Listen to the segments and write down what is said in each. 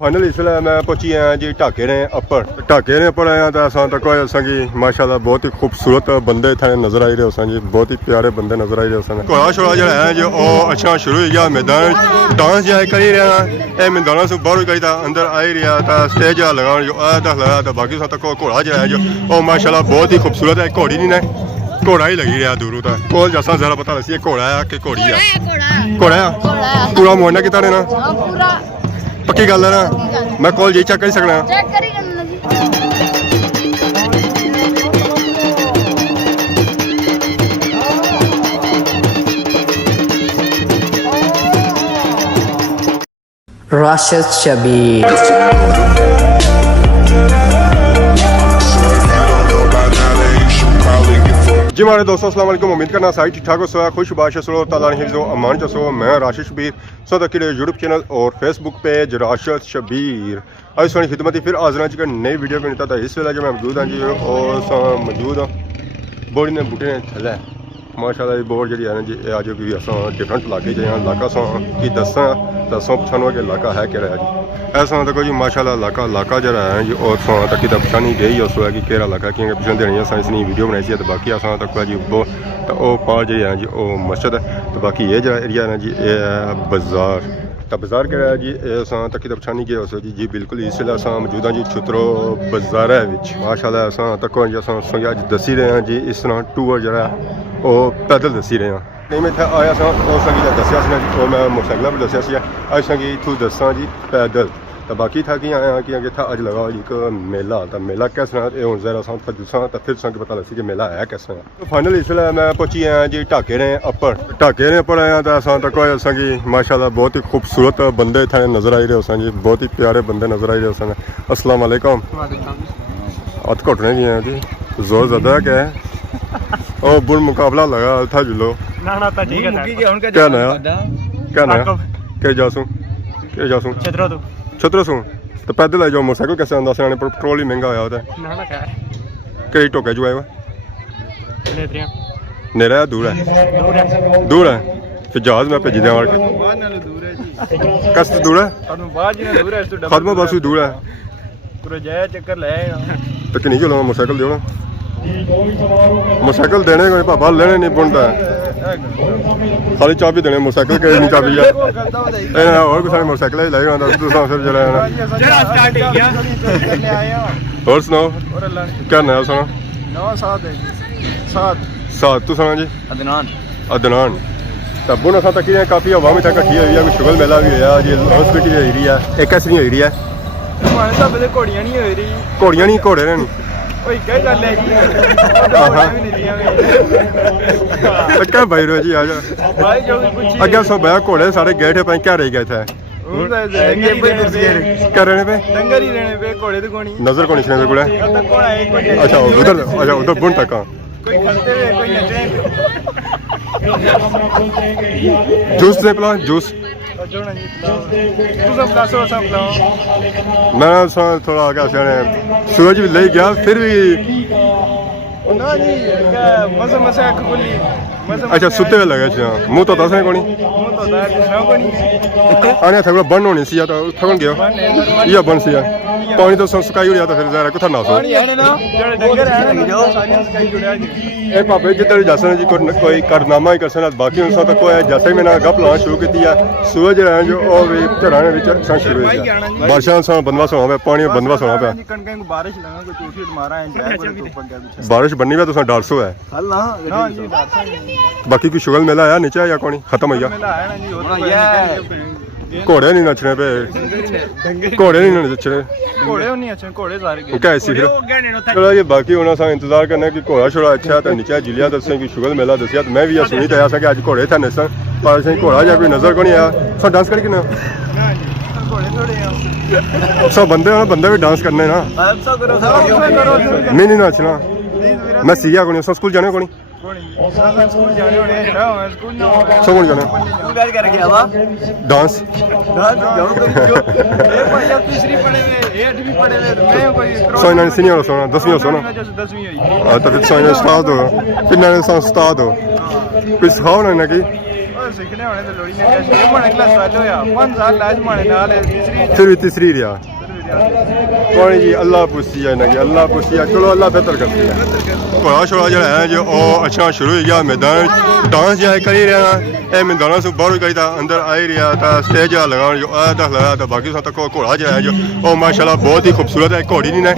Final इसलिए मैं पहुंची आया जी ढाके ने अपर आया तो असा तक असा कि माशाल्लाह बहुत ही खूबसूरत बंदे इतने नजर आई रहे सन जी, बहुत ही प्यारे बंदे नजर आई रहे सन। घोड़ा छोड़ा जो है जो अच्छा शुरू हो गया मैदान डांस जो करी रहा है मैदान से बाहर करी अंदर आई रहा था स्टेज लगा जो आया तक लगा तो बाकी सब तक घोड़ा जो है जो माशाल्लाह बहुत ही खूबसूरत है। घोड़ी नहीं है घोड़ा ही लगी रहा दूरों तक कोल जैसा जरा पता लसी घोड़ा है कि घोड़ी है घोड़ा पूरा मुआयना किता ने ना पक्की गल है ना मैं कॉल जी चेक कर सकना Rashid Shabir जी हमारे दोस्तों अस्सलाम वालेकुम, उम्मीद करना सारी ठीक ठाक हो सोया खुश बाश सो ताला हिफ्ज़ो अमान चसो। मैं राशिद शबीर सो तक यूट्यूब चैनल और फेसबुक पेज राशिद शबीर आज सोनी खिदमत फिर हाजिर जी नई वीडियो में था इस वेला जो मैं मौजूद हाँ जी और मौजूद हाँ बोड़ी ने बूटे ने थले माशाल्लाह बोर्ड जी है ना जी अज भी अस डिफरेंट इलाके जाए इलाका सो कि दसा दसों पछानो कि इलाका है कि जी ऐसा देखो जी माशाल्लाह इलाका जरा है जी और सो तक की पछानी गई उस कि केड़ा इलाका क्योंकि पिछले दिन इसने वीडियो बनाई थी तो बाकी अस तक जी वो तो पार जी है जी वो मस्जिद है तो बाकी ये जरा एरिया है जी ये बाजार तो बाजार कह है जी अस तक की पछानी गए उस जी बिल्कुल इसलिए अस मौजूद हाँ जी छुत्रो बाजार माशाल्लाह अस तक जी अस अज दसी रहे हैं जी इस तरह टूर जरा वो पैदल दसी रहे हैं नहीं मैं इतना आया सा दसिया जी मैं मोटरसाइकिल पर दसिया अज संगी इतों दसा जी पैदल तो बाकी था कि आया कि इतना अज लगा जी एक मेला तो मेला किस तरह ये हूँ जरा दसा तो फिर संग पता लसी कि मेला है किस तरह। तो फाइनल इसलिए मैं पहुंची आया जी ढाके ने अपर आया तो असा तक असा कि माशाल्लाह बहुत ही खूबसूरत बंदे इतने नजर आई रहे सन जी, बहुत ही प्यारे बंदे नजर आई रहे सन। अस्सलाम वालेकुम। हथ घुटने की हैं जी जोर ज़्यादा क्या है ओ बुर मुकाबला लगा था जुलो ना तो ठीक है क्या नया क्या जासूं छतरो सू तो पैदल आ जाओ मोटरसाइकिल कैसे आंदा सियाने पेट्रोल ही महंगा होया ना क्या कई टोके जो आए नेरा दूर है फिर जहाज में भेजी दें कस दूर है खत्म बस दूर है तो कि नहीं चलो मोटरसाइकिल दो मोटरसाइकिल देने को पापा लेने नहीं बुनता खाली चाबी देने मोटरसाइकिल के नहीं चाबी है और भी सारे मोटरसाइकिल ही लाए दूसरा फिर जरा और सुनाओ क्या नया सुना सात तू सुना जी अदनान तो बुन असा तक काफ़ी हवा में कट्ठी हुई है शुगर मेला भी होया जी लॉन्सपिटी हो रही है एक कैसी नहीं हो रही है घोड़ियां नहीं घोड़े ने क्या भाई रो जी आज अगे सो बया घोड़े सारे गए थे पर क्या रह गए थे क्या रहने पे घोड़े तो कोनी नजर को नहीं को अच्छा उधर बुन तक जूस दे पिला जूस मैं थोड़ा क्या सूरज भी ले गया फिर भी अच्छा सुते हुए लगे मुँह तो दस नहीं कोनी आने थोड़ा बंद होनी सी तो थकन गया ये बंद सी पानी तो सुकाई हो तो फिर जरा कुछ ना सो पापे जिधर जैसे जी कोई कारनामा ही कर सकना बाकी उनसा तक कोई जैसे ही मैंने गप लाना शुरू की है सूरज रहे जो और भी झराने शुरू हो बारिशा बंदवा सोना पे पानी बंदवा सोना पे बारिश बननी पे तो डर सो है बाकी कोई शुगल मेला आया नीचे या कौन खत्म हो गया घोड़े नहीं नचने पे घोड़े नहीं नचने क्या ऐसी फिर चलो ये बाकी होना सा इंतजार करना कि घोड़ा छोड़ा अच्छा तो नीचे जिलिया दसें कि शुगल मेला दसिया तो मैं भी यह सुनी तो ऐसा कि अज घोड़े थे नसन पर घोड़ा या कोई नजर को नहीं आया सब डांस करके ना सब बंदे भी डांस करने ना नहीं नचना मैं सीया को स्कूल जाने को नहीं डांस सीनियर सोना 10वीं सोना तो फिर स्टार्ट हो फिर स्टार्ट हो कुछ सिखाओ ना कि सीखने होने तो लोड़ी ने क्या शेप बने क्लास वाले होया 5 साल लाज माने नाल तीसरी रिया कौन जी अल्लाह पुछी है ना कि अल्लाह पुछी है चलो अल्लाह बेहतर करती है घोड़ा छोड़ा जो है जो अच्छा शुरू हो गया मैदान डांस जो है कर ही रहा है मैदान से बाहर करी था अंदर आ ही रहा था स्टेज लगा जो आया था लगा था बाकी सब तक घोड़ा जो है जो माशाल्लाह बहुत ही खूबसूरत है घोड़ी नहीं ना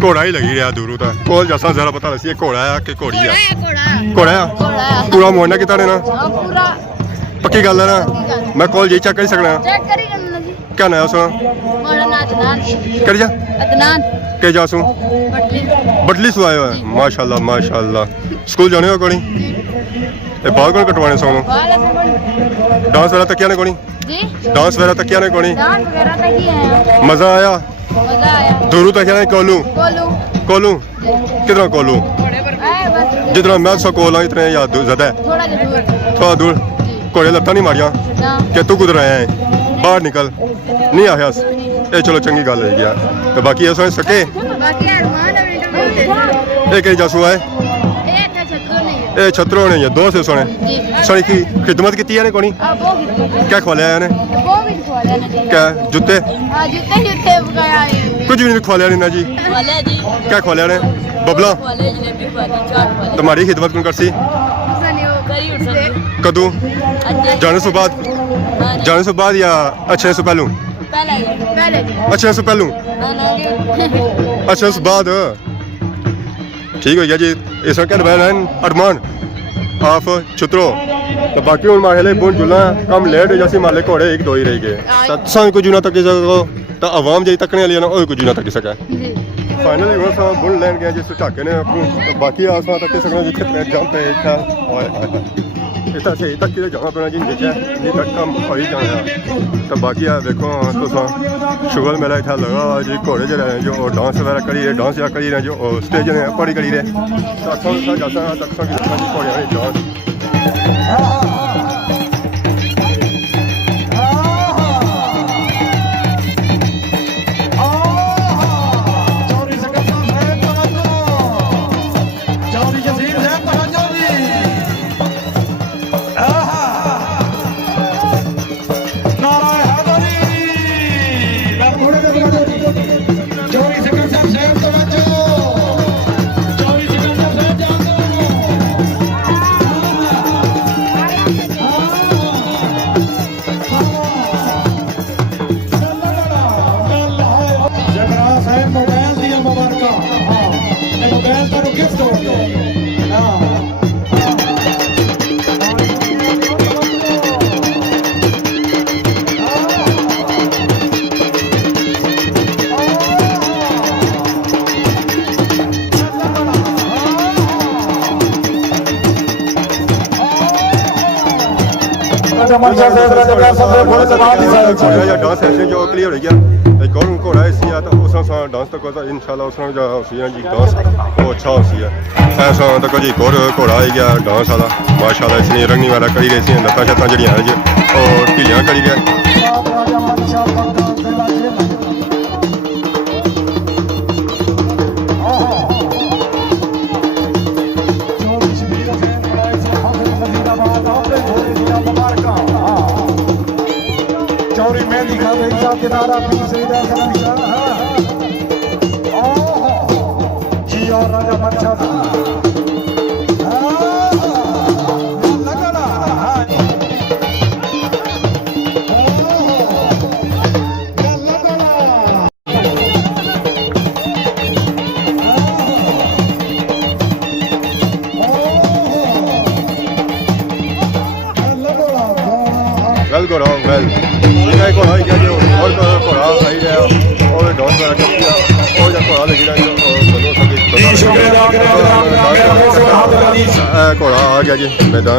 घोड़ा ही लगी रहा दूरों तक कोल जैसा जरा पता लसी घोड़ा है कि घोड़ी है घोड़ा है पूरा मोड़ना कितना देना पक्की गल है ना मैं कॉल जी चेक कर सकना क्या नाम सुना कर जा के जा सू बटली सु आयो है माशाल्लाह माशाल्लाह स्कूल जाने हो कोनी ए बाल कोन कटवाने सोनो डांस वाला तकिया ने कोनी डांस वाला तकिया ने कोनी मजा आया दूरू तकिया ने कोलू कोलू कितना कोलू जितना मैं सो कोला इतने याद ज्यादा है थोड़ा दूर घोड़े लत्ता नहीं मारिया कि तू कुदर आया है बाहर निकल नहीं आया ये चलो चंगी गल है गया तो बाकी ये सोच सके ये कई जासू है ये छत्रो नहीं है दोस्त है सोने सोने की खिदमत की है ने कोनी क्या खवाया है ने क्या जूते कुछ भी नहीं खवाया नहीं ना जी क्या खवाया ने बबला तुम्हारी खिदमत कौन करसी कदू जाने से बाद या अच्छे से पहलू अच्छे से पहलू अच्छे से बाद ठीक हो गया जी इस वक्त बहन अरमान आप छुत्रो तो बाकी हूँ मारे बुन जुला कम लेट जैसे माले घोड़े एक दो ही रह गए सत्संग कुछ ना तक सको तो आवाम जी तकने वाली ना कुछ ना तक सके फाइनली वो सब बुन लैन गया जिस झाके ने बाकी आसमान तक सकना जितने जंप है इतना से तक कि जमा पैना जी देखा ये तक कम हो ही जाना तो बाकी यार देखो तो शुगर मेला इतना लगा हुआ जी घोड़े जो रहे जो डांस वगैरह करी रहे डांस या करी रहे जो स्टेज ने पढ़ी करी रहे घोड़े डांस डांस ऐसे जो क्लियर हो गया एक और घोड़ा ऐसी है तो उस डांस तक इंशाल्लाह उस जी डांस वो अच्छा होती है ऐसा तक जी एक और घोड़ा आ गया डांस वाला माशाल्लाह इसने रंगनी वाला करी रही लत्ता शत्ता जड़ियाँ जी और ढीलियाँ करी गए चौरी मेहंदी खा गई सा किनारा पी से जी और राजा मच्छा वेल घोड़ा वेल घोड़ा क्या जो और घोड़ा आई रहा और डांस वगैरह कर दिया और जब घोड़ा लगी रहा घोड़ा आ गया जी मैदान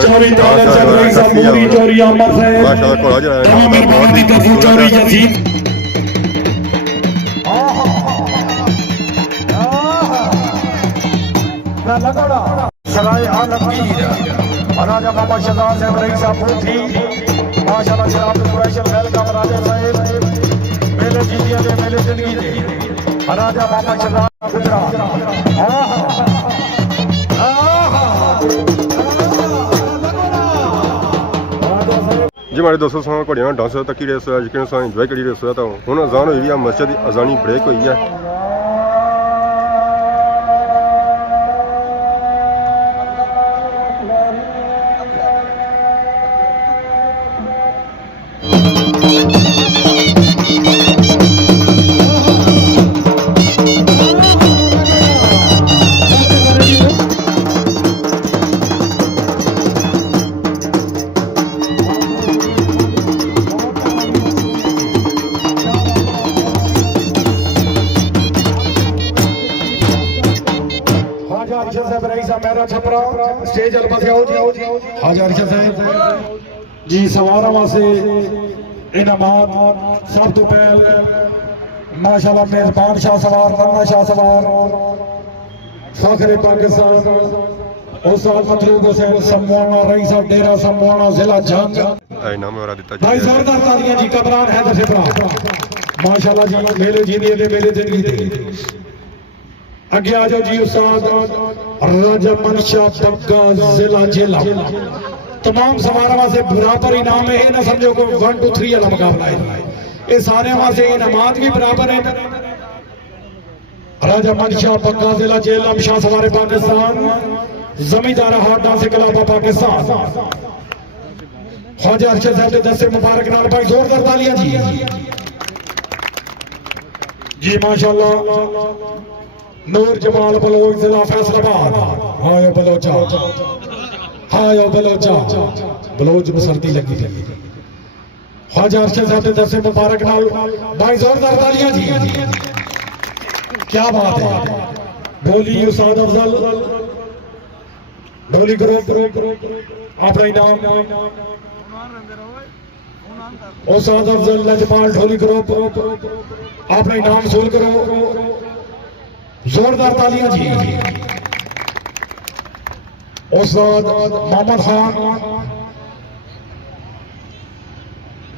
माशाल्लाह घोड़ा जो है बहुत ही खूबसूरत है सराय आलमगीर राजा बाबा शहजाद साहब रईस फूटी माशाल्लाह जनाब कुरैश वेलकम राजा साहब मेले जीतिया दे मेले जिंदगी दे राजा बाबा शहजाद गुजरात जी हमारे दोस्तों सो घड़ियां डांस तक रेस होया जिक्र सो इंजॉय करी रेस होया तो हुन अजान हुई है मस्जिद दी अजानी ब्रेक हुई है हाजा अरशद साहब रईसा मेरा छपरा स्टेज वाले पासे आओ जी हाजा अरशद साहब जी सवारा वास्ते इनामात सब तो पहल माशाल्लाह मेहरबान शाह सवार नन्ना शाह सवार फखरे पाकिस्तान उस्ताद मतलूब हुसैन सम्माना रईसा डेरा सम्माना जिला जंग इनाम वाला दिता भाई जोरदार तालियां जी कमरान हैदर छपरा माशाल्लाह जी मेले जीने दे मेले जिंदगी दे अगे आ जाओ जी उस्ताद राजा मनशा पक्का जिला जिला तमाम समारोह वास्ते बराबर इनाम है ना समझो को 1 2 3 वाला मुकाबला है ये सारे वास्ते इनामात भी बराबर है राजा मनशा पक्का जिला जिला शाह सवारे पाकिस्तान जमींदार हाट डांस क्लब पाकिस्तान ख्वाजा अरशद साहब दे दस्ते मुबारक नाल भाई जोरदार तालियां जी माशाल्लाह नूर जमाल बलोच जिला फैसलाबाद हायो बलोचा हायो बलोचा बलोच में सर्दी लगी थी ख्वाजा अरशद साहब दे दस्ते मुबारक नाल भाई जोरदार तालियां जी क्या बात है बोली उस्ताद अफजल बोली ग्रुप अपना इनाम उस्ताद अफजल लजपाल ढोली ग्रुप अपना इनाम वसूल करो जोरदार तालियां जी उस्ताद मोहम्मद खान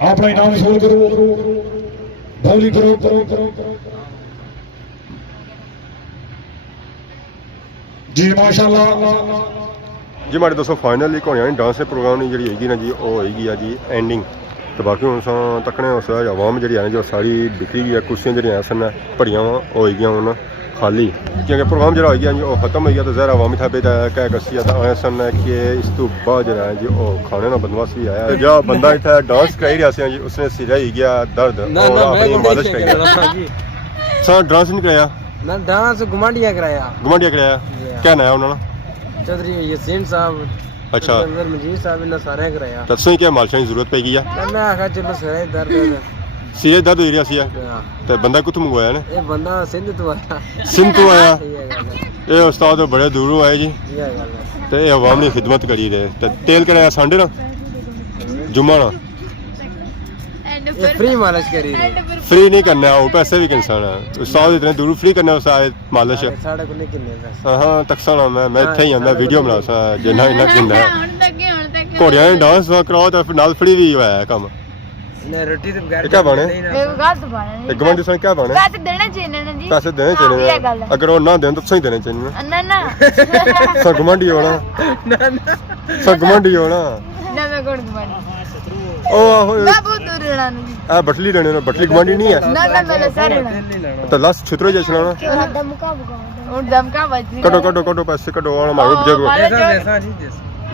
अपना इनाम वसूल करो ढोली ग्रुप जी माशाल्लाह जी हमारे दोस्तों फाइनली घोड़ियां डांस के प्रोग्राम की जी ना जी वो होगी है जी एंडिंग तो बाकी हम तकने उस आवाम जी है जो सारी बिक्री गई है कुर्सियां जी सन भरिया होगी हूँ खाली क्योंकि प्रोग्राम जो होगी जी वो खत्म हो गया तो जहर आवामी था बेटा कह कसी आए सन कि इस तो बाद जो है जी वो खाने का बंदोबस्त भी आया जो बंदा इतना डांस कराई रहा जी उसने सिर ही गया दर्द और अपनी मालिश कराई सर डांस नहीं कराया ना डांस गुमांडिया कराया क्या नाम उन्होंने चौधरी यासीन साहब अच्छा मजीद साहब इन्हें सारे कराया तत्सों क्या मालिशा की जरूरत पैगी है मैं आखा चलो सिरे दर्द सिरे दर्द हो रहा सी तो बंदा कुत्थों मंगवाया ने ये बंदा सिंध तो आया आया ये उस्ताद बड़े दूरों आए जी ये गल है तो ये अवाम की खिदमत करी रहे तो तेल कराया संडे ना जुम्मा ना ये फ्री मालिश करी फ्री नहीं करना वो पैसे भी इंसान है उस्ताद इतने दूर फ्री करना उस्ताद मालिश साढ़े को नहीं किन्ने पैसे हाँ तकसा मैं इत्थे ही आंदा वीडियो बना सा जिन्ना इन्ना दिंदा घोड़ियां डांस कराओ तो नाल फ्री भी होया काम ने रोटी तो बगैर क्या बने गवर्नमेंट से क्या बने पैसे देने चाहिए ना जी पैसे देने चाहिए अगर वो ना दें तो सही देने चाहिए ना ना सर घमंडी होना सर घमंडी होना ना मैं कौन घुमानी ओ आहो मैं बहुत दूर रहना जी आ बटली लेने ना बटली घमंडी नहीं है ना ना मेरे सर रहना तो लास्ट छितरो जैसे ना दम का और दम का बज कटो पैसे कटो और मारो बुजुर्ग ऐसा जी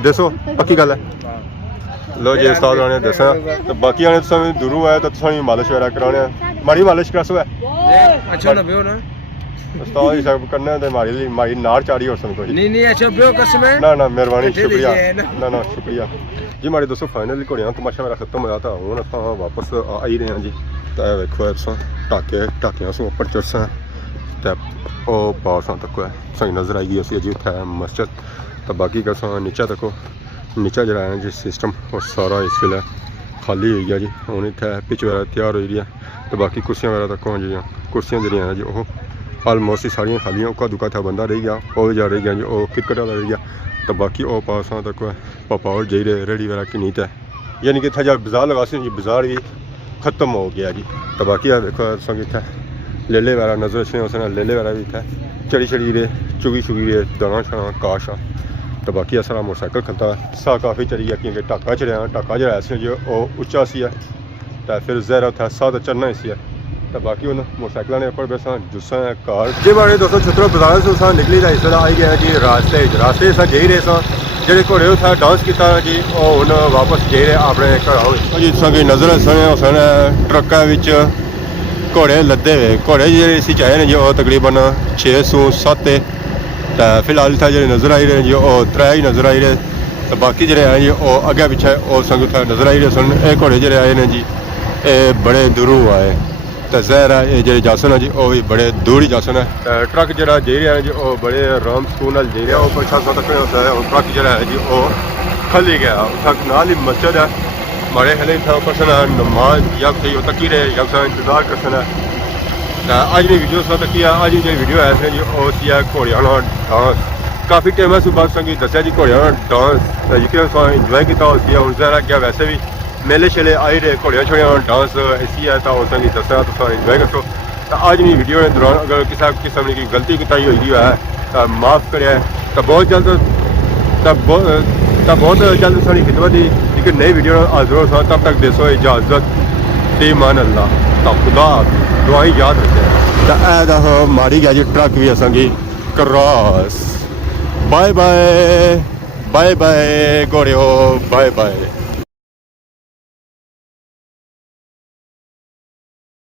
दसो पक्की गल है लो जी उस्ताद ने दसा तो बाकी आने तुम दूरों आए तो तुम मालिश वगैरह कराने माड़ी मालिश कर सो अच्छा ना बियो ना उस्ताद ही सब करना तो मारी नार चाड़ी और सब कोई नहीं अच्छा बियो कसम है ना मेहरबानी शुक्रिया ना शुक्रिया जी हमारे दोस्तों फाइनली घोड़ियां तमाशा मेरा खत्म होया था हूँ अस वापस आई रहे हैं जी तो वेखो तुम ढाकियां सो उपर चढ़सा तो पासा तक सही नज़र आई गई असी जी उत्थे मस्जिद तो बाकी कसा नीचा तको नीचा जरा है जी सिस्टम और सारा इस वे खाली हो गया जी हूँ इतने पिच वगैरह तैयार हो रही है तो बाकी कुर्सियां वगैरह तक जी कुर्सियां जी हैं जी वो आलमोस्ट ही सारियां खालियां उका दुका था बंदा रह गया वो भी जा रही गया जी वो क्रिकेट वाला रह गया तो बाकी वो पासा तक पापा और जाई रहे रेडी वगैरह की नीत है यानी कि इतना जब बाजार लगा सी जी बाजार भी खत्म हो गया जी तो बाकी आ देखो संग इतना लेले वगैरह नजर अच्छे उसने लेले वगैरह भी इतना चढ़ी रहे चुगी रहे दाना छाना काश ਤੇ ਬਾਕੀ ਅਸਰਾ ਮੋਟਰਸਾਈਕਲ ਖਲਤਾ ਸਾਹ ਕਾਫੀ ਚਲੀ ਗਿਆ ਕਿਉਂਕਿ ਢਾਕਾ ਚੜਿਆ ਢਾਕਾ ਜਿਹੜਾ ਸੀ ਜੀ ਉਹ ਉੱਚਾ ਸੀ ਤਾਂ ਫਿਰ ਜ਼ਹਿਰਾ ਉੱਥੇ ਸਾਹ ਤਾਂ ਚੜਨਾ ਹੀ ਸੀ ਤਾਂ ਬਾਕੀ ਉਹਨਾਂ ਮੋਟਰਸਾਈਕਲਾਂ ਨੇ ਉੱਪਰ ਬੈਸਾਂ ਜੁੱਸਾਂ ਕਾਰ ਜੇ ਬਾਰੇ ਦੋਸਤੋ ਛਤਰੋ ਬਾਜ਼ਾਰ ਤੋਂ ਸਾਂ ਨਿਕਲੀ ਦਾ ਹਿੱਸਾ ਆਈ ਗਿਆ ਜੀ ਰਾਸਤੇ ਸਾਂ ਜਈ ਰਹੇ ਸਾਂ ਜਿਹੜੇ ਘੋੜੇ ਉੱਥੇ ਡਾਂਸ ਕੀਤਾ ਜੀ ਉਹ ਹੁਣ ਵਾਪਸ ਜੇ ਰਹੇ ਆਪਣੇ ਘਰ ਆਉ ਜੀ ਸੰਗੀ ਨਜ਼ਰ ਸਨ ਟਰੱਕਾਂ ਵਿੱਚ ਘੋੜੇ ਲੱਦੇ ਹੋਏ ਘੋੜੇ ਜਿਹੜੇ ਸੀ ਚਾਹੇ ਨੇ ਜੀ ਉਹ ਤਕਰੀਬਨ 607 ਤਾਂ ਫਿਲਹਾਲ ਇੱਥੇ ਜਿਹੜੇ ਨਜ਼ਰ ਆਈ ਰਹੇ ਜੀ ਉਹ 3 ਹੀ ਨਜ਼ਰ ਆਈ ਰਹੇ ਤਾਂ ਬਾਕੀ ਜਿਹੜੇ ਆਏ ਜੀ ਉਹ ਅੱਗੇ ਪਿੱਛੇ ਉਹ ਸੰਗ ਉੱਥੇ ਨਜ਼ਰ ਆਈ ਰਹੇ ਸਨ ਇਹ ਘੋੜੇ ਜਿਹੜੇ ਆਏ ਨੇ ਜੀ ਇਹ ਬੜੇ ਦੂਰੋਂ ਆਏ ਤਾਂ ਜ਼ਹਿਰਾ ਇਹ ਜਿਹੜੇ ਜਾਸਨ ਹੈ ਜੀ ਉਹ ਵੀ ਬੜੇ ਦੂਰ ਹੀ ਜਾਸਨ ਹੈ ਟਰੱਕ ਜਿਹੜਾ ਜੇ ਰਿਹਾ ਜੀ ਉਹ ਬੜੇ ਆਰਾਮ ਸਕੂਨ ਨਾਲ ਜੇ ਰਿਹਾ ਉਹ ਪ੍ਰਸ਼ਾਸਨ ਤੱਕ ਹੁੰਦਾ ਹੈ ਉਹ ਟਰੱਕ ਜਿਹੜਾ ਹੈ ਜੀ ਉਹ ਖੱਲੀ ਗਿਆ ਉੱਥੇ ਨਾਲ ਹੀ ਮਸਜਿਦ ਹੈ मारे हले था पसना नमाज यक सही तकी रहे यक सा इंतजार करना आज की वीडियो सा तकी आज जो वीडियो है इसने जी ओ सिया घोड़ियां डांस काफ़ी टाइम से बात संगी दसिया जी घोड़ियां डांस यकीन सा इंजॉय किया उसी हूँ ज़रा क्या वैसे भी मेले शेले आई रहे घोड़ियां छोड़ियां डांस ऐसी है तो संगी दसिया तो इंजॉय करो तो आज की वीडियो के दौरान अगर किसी किस्म की गलती किताई हुई है तो माफ़ करे तो बहुत जल्द बहुत जल्द सारी खिदमत ही एक नई वीडियो हाजिर हो तब तक देसो इजाजत बेमान अल्लाह तो खुदा दुआई याद रखे तो मारी गया जी ट्रक भी असांगी cross bye bye bye bye घोड़ियो बाय बाय